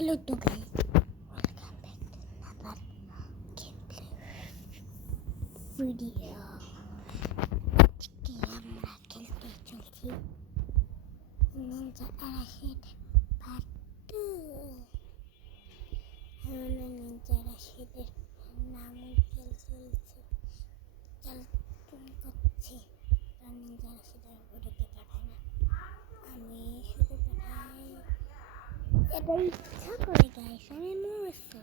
Hello to guys, welcome back to another gameplay video. আজকে আমরা খেলতে চলছি নিনজা রাশিদ পার্ট 2। আমরা নিনজা রাশিদের নাম চলছে তুমি করছি নিনজা রাশিদের ওটাকে পাঠায় না, আমি শুধু পাঠাই এটা ইচ্ছা করে গাইস। আমি মরছি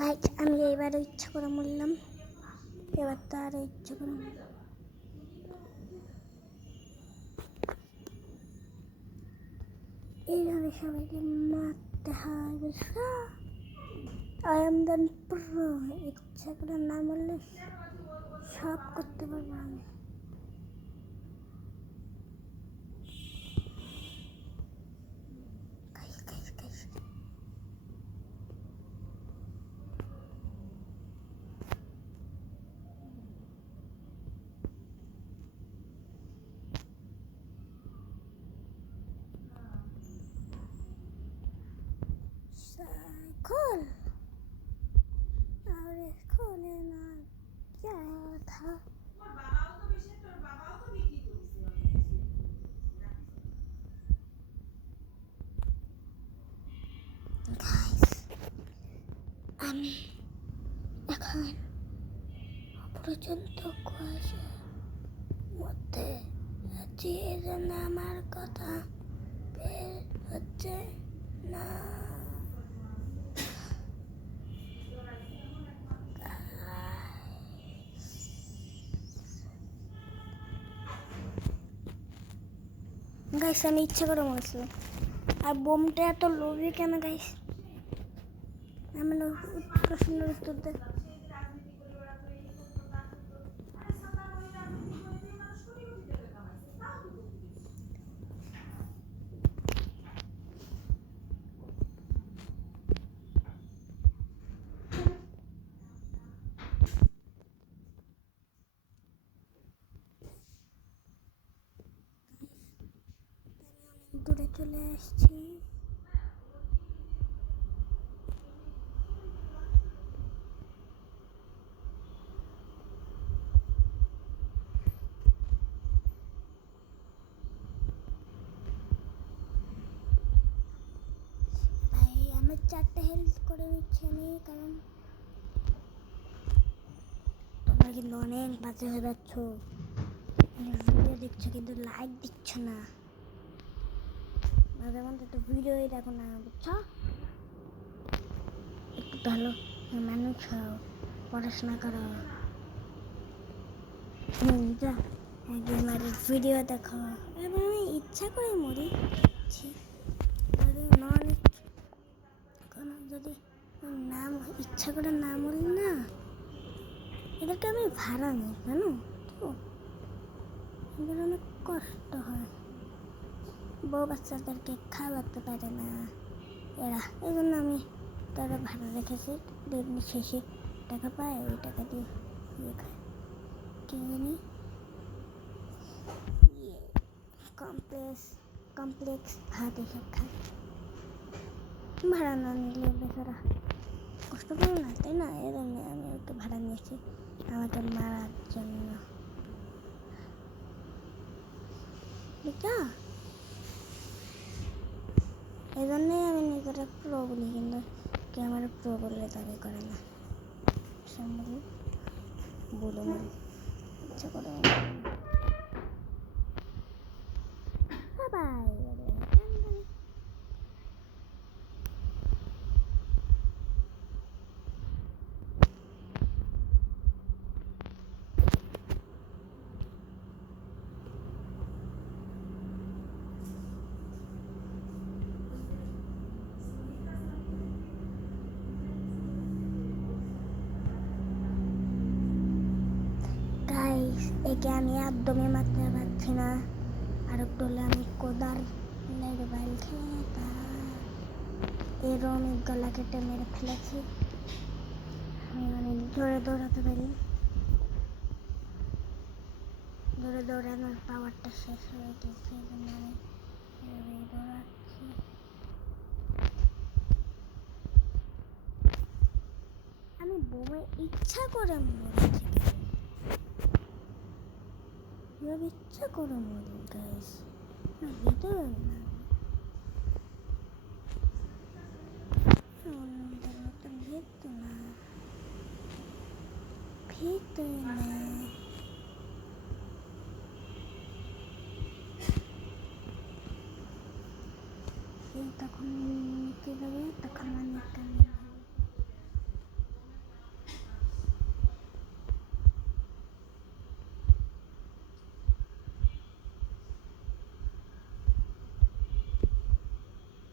গাইস, আমি এবারে ইচ্ছা করে মরলাম। এবার তো আর ইচ্ছা করে এইভাবে সবাইকে মারতে হয়, বুঝছো? I am done pro. ইচ্ছা করে না মরলে সব করতে পারবো আমি। Cool. और खोले ना क्या था? Guys, আমি এখন পর্যন্ত কুয়াশার মধ্যে আছি, এজন্য আমার কথা বের হচ্ছে না। গাইস, আমি ইচ্ছা করে মরেছিলাম। আর বোমটা এত লোভী কেন গাইস? আমার প্রশ্নের উত্তর দেয়। দূরে চলে আসছি। ভাই, আমি 4টা হেলথ করে নিচ্ছি আমি, কারণ তোমরা কিন্তু অনেক বাজে হয়ে যাচ্ছ। ভিডিও দেখছো কিন্তু লাইক দিচ্ছ না। মাঝে মধ্যে তো ভিডিওই দেখো না, বুঝছো? একটু ভালো মানুষ হও, পড়াশোনা করো, যা গেমার ভিডিও দেখো। এবার আমি ইচ্ছা করে মরি, যদি নাম ইচ্ছা করে না মরি না, এদেরকে আমি ভাড়া নিই, জানো তো? এদের অনেক কষ্ট হয়, বউ বাচ্চাদেরকে খাওয়াতে পারে না এরা, এই জন্য আমি তারা ভাড়া রেখেছি। দিন শেষে টাকা পায়, ওই টাকা দিয়ে ইয়ে খায়, কি জানি কমপ্লেক্স ভাত এসব খায়। ভাড়া না নিলে বেচারা কষ্ট করে না, তাই না? এই জন্য আমি ওকে ভাড়া নিয়েছি আমাকে মারার জন্য, বুঝছো? এই জন্যই আমি নিজেরা প্রো বলি, কিন্তু কে আমার প্রো বললে দাবি করে না। সম্ভব বলে না, ইচ্ছা করে। বাই। একে আমি একদমই মারতে পারছি না, আর একটু হলে আমি কোদাল মেরে বাইল খেতাম। এরও আমি গলা কেটে মেরে ফেলেছি। আমি মানে জোরে দৌড়াতে পারি, জোরে দৌড়ানোর পাওয়ারটা শেষ হয়ে গেছে, এই জন্য আমি এভাবে দৌড়াচ্ছি। আমি বোমে ইচ্ছা করে মরেছি, ইচ্ছা করে মরি গাইস, না ভিতরে না ভিতরে না ভিতরে না। এই তখন নিতে যাবে, তখন অনেক কান্না হবে।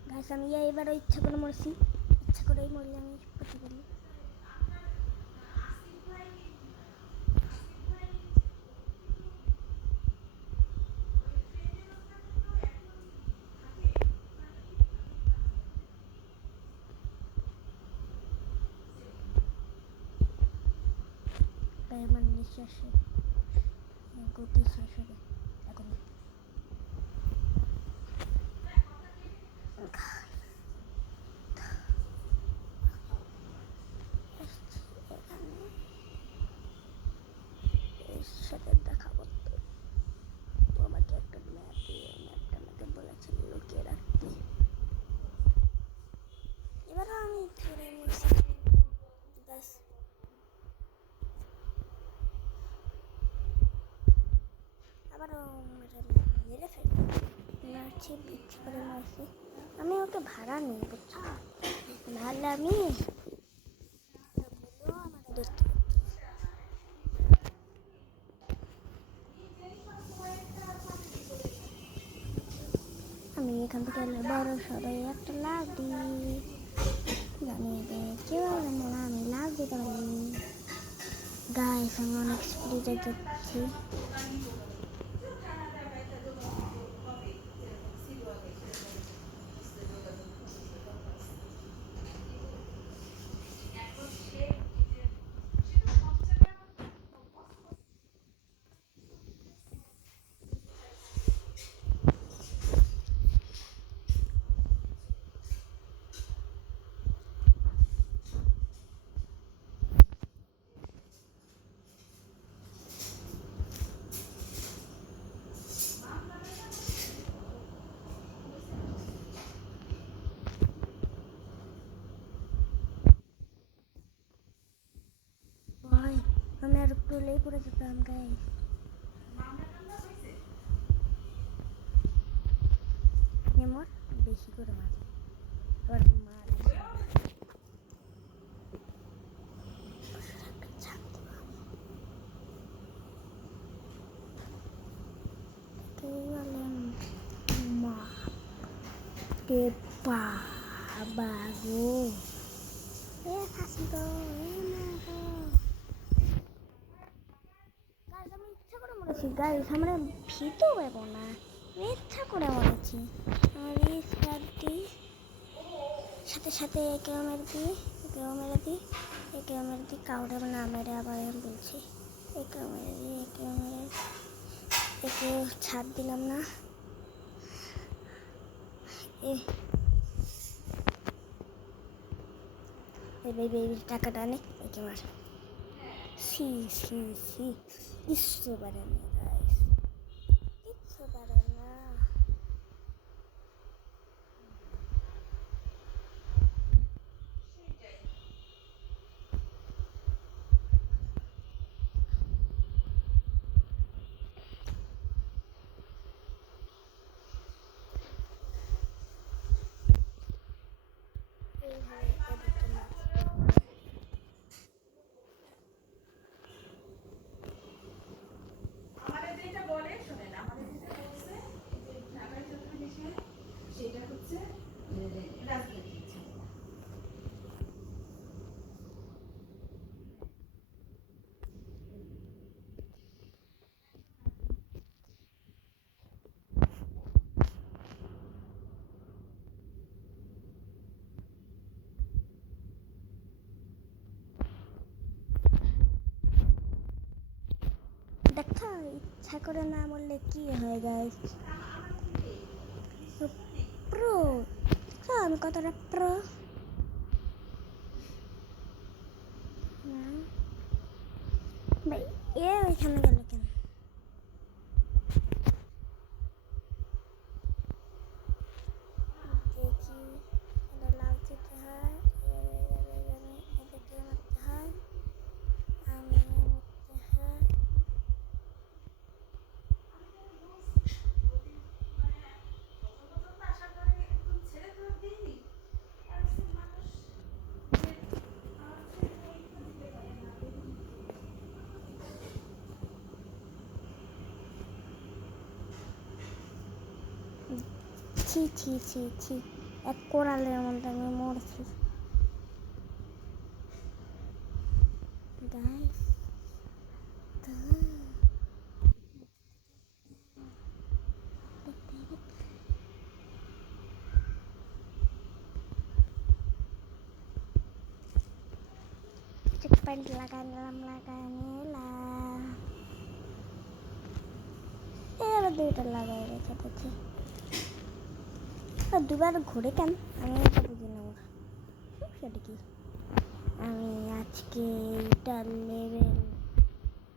গাইস আমি এবারও ইচ্ছা করে মরছি, ইচ্ছা করেই মরলে আমি পড়তে পারি। তাই আমার নিঃশ্বাসে গতি শেষ হবে এখন। সাথে দেখা করতে তো আমাকে একটা ম্যাপ দিয়ে, ম্যাপটা আমাকে বলেছিল লুকিয়ে রাখতে। এবারও আমি ধরে মরছি গাইস। আবারও মেরে ফেলবো, মারছি ইচ্ছে করে মারছি। আমি ওকে ভাড়া নিই বুঝছো, নাহলে আমি আমাকে দেখতে। আমি এখান থেকে বড় সবাই একটা লাভ দিই, জানিয়ে দেয় কেউ জানে না আমি লাভ দিতে পারি। গাইস আমি অনেক স্পিডে যাচ্ছি। আমি আর টুলেই পড়ে যেতাম গাইস। এমন বেশি করে মারি, আবার মার মা কে বাবা গো, এ ফাঁসি গো, এ মা গো। গাইস আমি ইচ্ছা করে মরেছি গাইস, আমরা ভীতু পাবো না, ইচ্ছা করে মরেছি। আমার রিস্টার্ট দিই, সাথে সাথে একেও মেরে দিই, একেও মেরে দিই, একেও মেরে দিই, কাউরে না মেরে আবার আমি বলছি একেও মেরে দিই, একেও মেরে, একেও ছাড় দিলাম না। টাকাটা নে, একে মার। সি সি সি কিচ্ছু পারে না গাইস, কিচ্ছু পারে না। দেখো ইচ্ছা করে না বললে কি হয় গাইস, প্রো দেখো আমি কতটা প্রো। ভাই এ ওইখানে গেল কেন? দেখি এটা লাভ দিতে হয়, এদেরকে মারতে হয়, আমি মারতে হয়। ছি ছি ছি ছি, এক কোরালের মধ্যে আমি মরছি গাইস। চেক পয়েন্ট লাগাই নিলাম, এবার দুইটা লাগাই রেখে দিচ্ছি। দুবার ঘুরে কেন আমি এটা বুঝি নেব, সেটা কি? আমি আজকে এটা লেভেল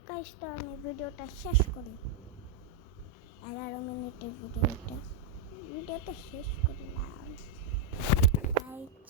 কাজটা আমি ভিডিওটা শেষ করি, 11 মিনিটের ভিডিওটা শেষ করলাম গাইস।